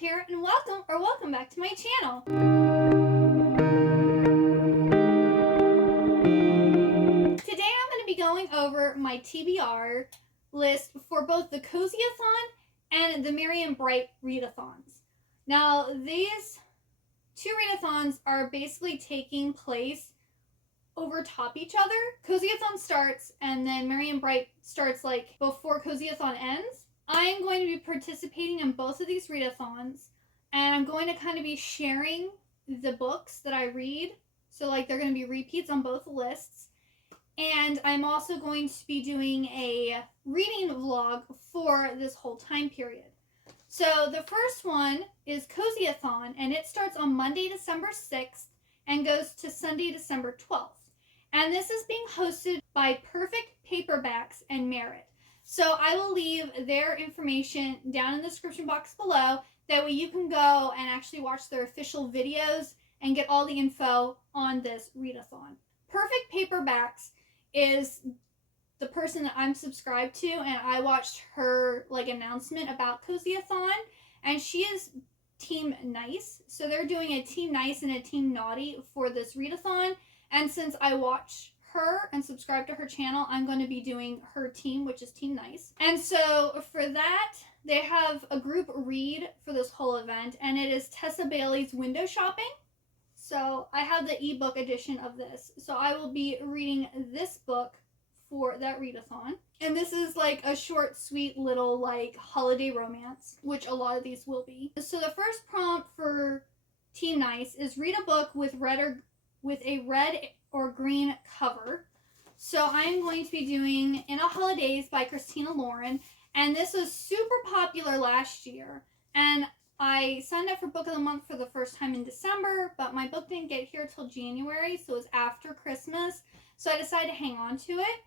you're here, and welcome back to my channel. Today I'm going to be going over my TBR list for both the Cosy-a-thon and the Merry and Bright Readathons. Now, these two Readathons are basically taking place over top each other. Cosy-a-thon starts, and then Merry and Bright starts like before Cosy-a-thon ends. I am going to be participating in both of these Readathons, and I'm going to kind of be sharing the books that I read. So like they're going to be repeats on both lists. And I'm also going to be doing a reading vlog for this whole time period. So the first one is Cosy-a-thon, and it starts on Monday, December 6th and goes to Sunday, December 12th. And this is being hosted by Perfect Paperbacks and Merit. So I will leave their information down in the description box below. That way you can go and actually watch their official videos and get all the info on this readathon. Perfect Paperbacks is the person that I'm subscribed to, and I watched her like announcement about Cosy-a-thon, and she is Team Nice. So they're doing a Team Nice and a Team Naughty for this readathon. And since I watch her and subscribe to her channel, I'm going to be doing her team, which is Team Nice. And so for that, they have a group read for this whole event, and it is Tessa Bailey's Window Shopping. So I have the ebook edition of this. So I will be reading this book for that readathon. And this is like a short, sweet little like holiday romance, which a lot of these will be. So the first prompt for Team Nice is read a book with a red or green cover. So I'm going to be doing In a Holidays by Christina Lauren, and this was super popular last year, and I signed up for Book of the Month for the first time in December, but my book didn't get here till January, so it was after Christmas, so I decided to hang on to it.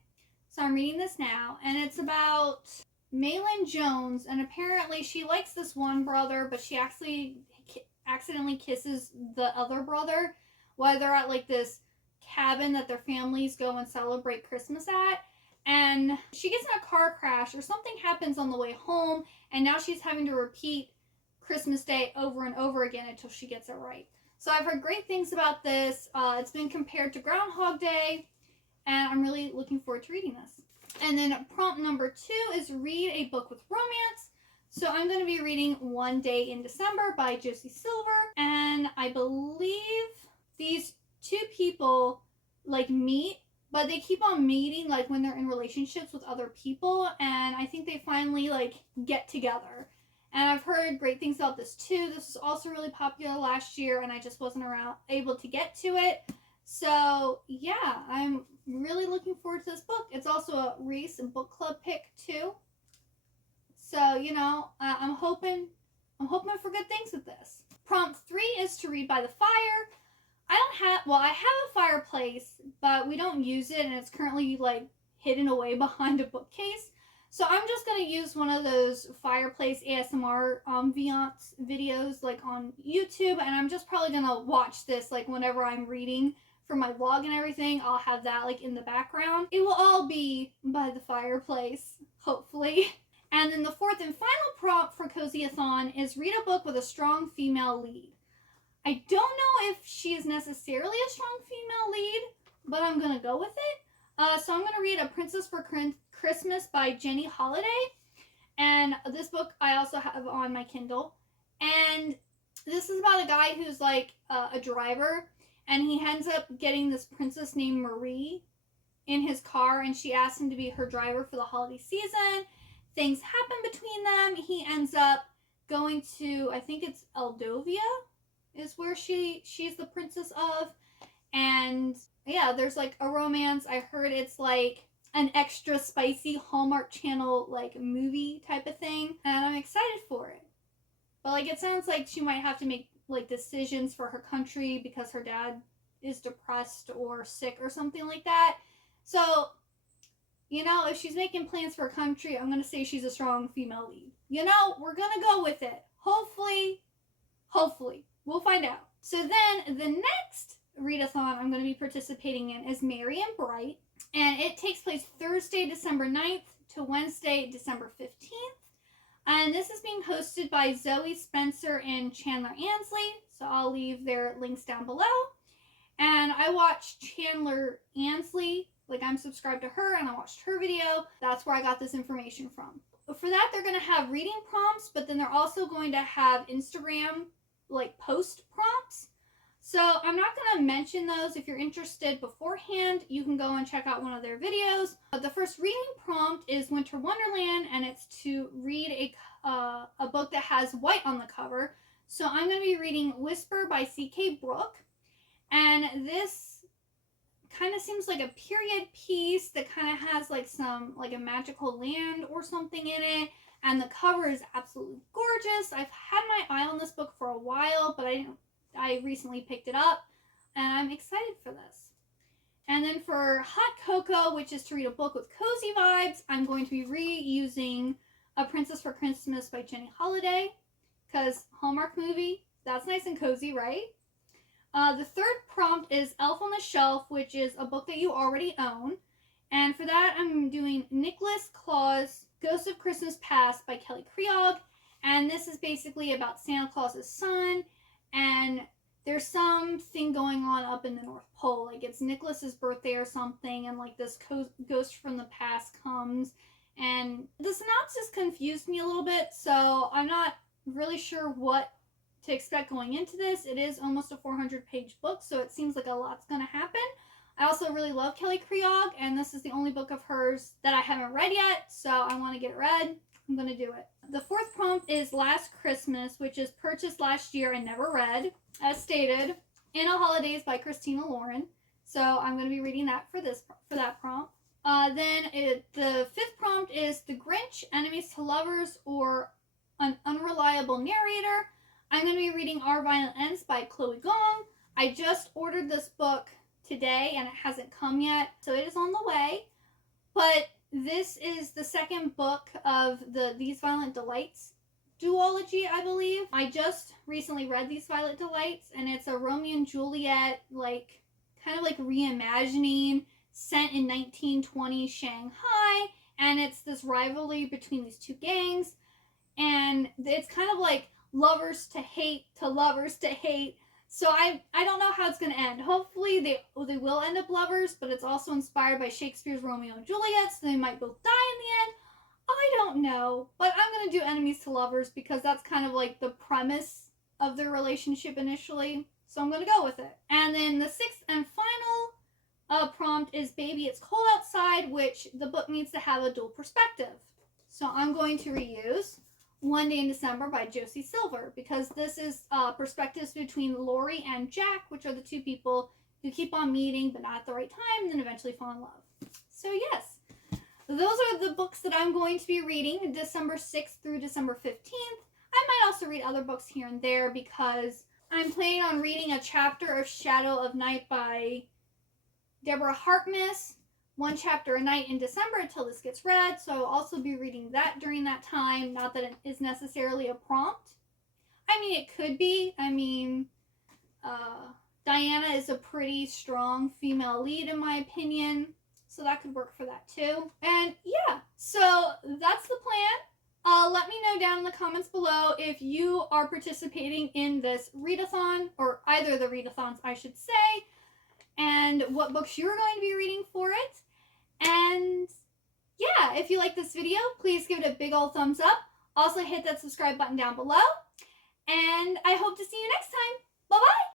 So I'm reading this now, and it's about Maylin Jones, and apparently she likes this one brother, but she actually accidentally kisses the other brother while they're at like this cabin that their families go and celebrate Christmas at. And she gets in a car crash or something happens on the way home, and now she's having to repeat Christmas Day over and over again until she gets it right. So I've heard great things about this. It's been compared to Groundhog Day, and I'm really looking forward to reading this. And then prompt number 2 is read a book with romance. So I'm going to be reading One Day in December by Josie Silver, and I believe these two people like meet, but they keep on meeting like when they're in relationships with other people, and I think they finally like get together. And I've heard great things about this too. This was also really popular last year, and I just wasn't able to get to it. So yeah, I'm really looking forward to this book. It's also a Reese book club pick too. So you know, I'm hoping for good things with this. Prompt 3 is to read by the fire. I have a fireplace, but we don't use it, and it's currently like hidden away behind a bookcase. So I'm just going to use one of those fireplace ASMR ambiance videos like on YouTube, and I'm just probably going to watch this like whenever I'm reading for my vlog and everything. I'll have that like in the background. It will all be by the fireplace, hopefully. And then the fourth and final prompt for Cosy-a-thon is read a book with a strong female lead. I don't know if she is necessarily a strong female lead, but I'm going to go with it. So I'm going to read A Princess for Christmas by Jenny Holiday. And this book I also have on my Kindle. And this is about a guy who's like a driver, and he ends up getting this princess named Marie in his car, and she asks him to be her driver for the holiday season. Things happen between them. He ends up going to, I think it's Eldovia is where she's the princess of, and yeah, there's like a romance. I heard it's like an extra spicy Hallmark Channel like movie type of thing, and I'm excited for it. But like it sounds like she might have to make like decisions for her country because her dad is depressed or sick or something like that. So you know, if she's making plans for her country, I'm gonna say she's a strong female lead. You know, we're gonna go with it. Hopefully we'll find out. So then the next readathon I'm going to be participating in is Merry and Bright, and it takes place Thursday, December 9th to Wednesday, December 15th. And this is being hosted by Zoe Spencer and Chandler Ansley. So I'll leave their links down below. And I watched Chandler Ansley, like I'm subscribed to her and I watched her video. That's where I got this information from. For that, they're going to have reading prompts, but then they're also going to have Instagram like post prompts. So I'm not going to mention those. If you're interested beforehand, you can go and check out one of their videos. But the first reading prompt is Winter Wonderland, and it's to read a book that has white on the cover. So I'm going to be reading Whisper by C.K. Brooke. And this kind of seems like a period piece that kind of has like some, like a magical land or something in it. And the cover is absolutely gorgeous. I've had my eye on this book for a while, but I recently picked it up and I'm excited for this. And then for Hot Cocoa, which is to read a book with cozy vibes, I'm going to be reusing A Princess for Christmas by Jenny Holiday, because Hallmark movie, that's nice and cozy, right? The third prompt is Elf on the Shelf, which is a book that you already own. And for that, I'm doing Nicholas Claus, Ghost of Christmas Past by Kelly Creog. And this is basically about Santa Claus's son. And there's something going on up in the North Pole. Like it's Nicholas's birthday or something. And like this ghost from the past comes. And the synopsis confused me a little bit. So I'm not really sure what to expect going into this. It is almost a 400-page book, so it seems like a lot's going to happen. I also really love Kelly Creog, and this is the only book of hers that I haven't read yet, so I want to get it read. I'm going to do it. The fourth prompt is Last Christmas, which is purchased last year and never read, as stated, In a Holidays by Christina Lauren. So I'm going to be reading that for that prompt. The fifth prompt is The Grinch, Enemies to Lovers, or An Unreliable Narrator. I'm going to be reading Our Violent Ends by Chloe Gong. I just ordered this book today and it hasn't come yet, so it is on the way. But this is the second book of the These Violent Delights duology, I believe. I just recently read These Violent Delights, and it's a Romeo and Juliet, like, kind of like reimagining set in 1920 Shanghai, and it's this rivalry between these two gangs, and it's kind of like lovers to hate to lovers to hate. So I don't know how it's going to end. Hopefully they will end up lovers, but it's also inspired by Shakespeare's Romeo and Juliet, so they might both die in the end. I don't know, but I'm going to do enemies to lovers because that's kind of like the premise of their relationship initially, so I'm going to go with it. And then the sixth and final prompt is Baby It's Cold Outside, which the book needs to have a dual perspective. So I'm going to reuse One Day in December by Josie Silver, because this is perspectives between Lori and Jack, which are the two people who keep on meeting but not at the right time and then eventually fall in love. So yes, those are the books that I'm going to be reading December 6th through December 15th. I might also read other books here and there because I'm planning on reading a chapter of Shadow of Night by Deborah Harkness, one chapter a night in December until this gets read, so I'll also be reading that during that time. Not that it is necessarily a prompt. I mean, it could be. I mean, Diana is a pretty strong female lead in my opinion, so that could work for that too. And yeah, so that's the plan. Let me know down in the comments below if you are participating in this readathon, or either of the readathons I should say, and what books you're going to be reading for it. And yeah, if you like this video, please give it a big old thumbs up. Also hit that subscribe button down below. And I hope to see you next time. Bye-bye!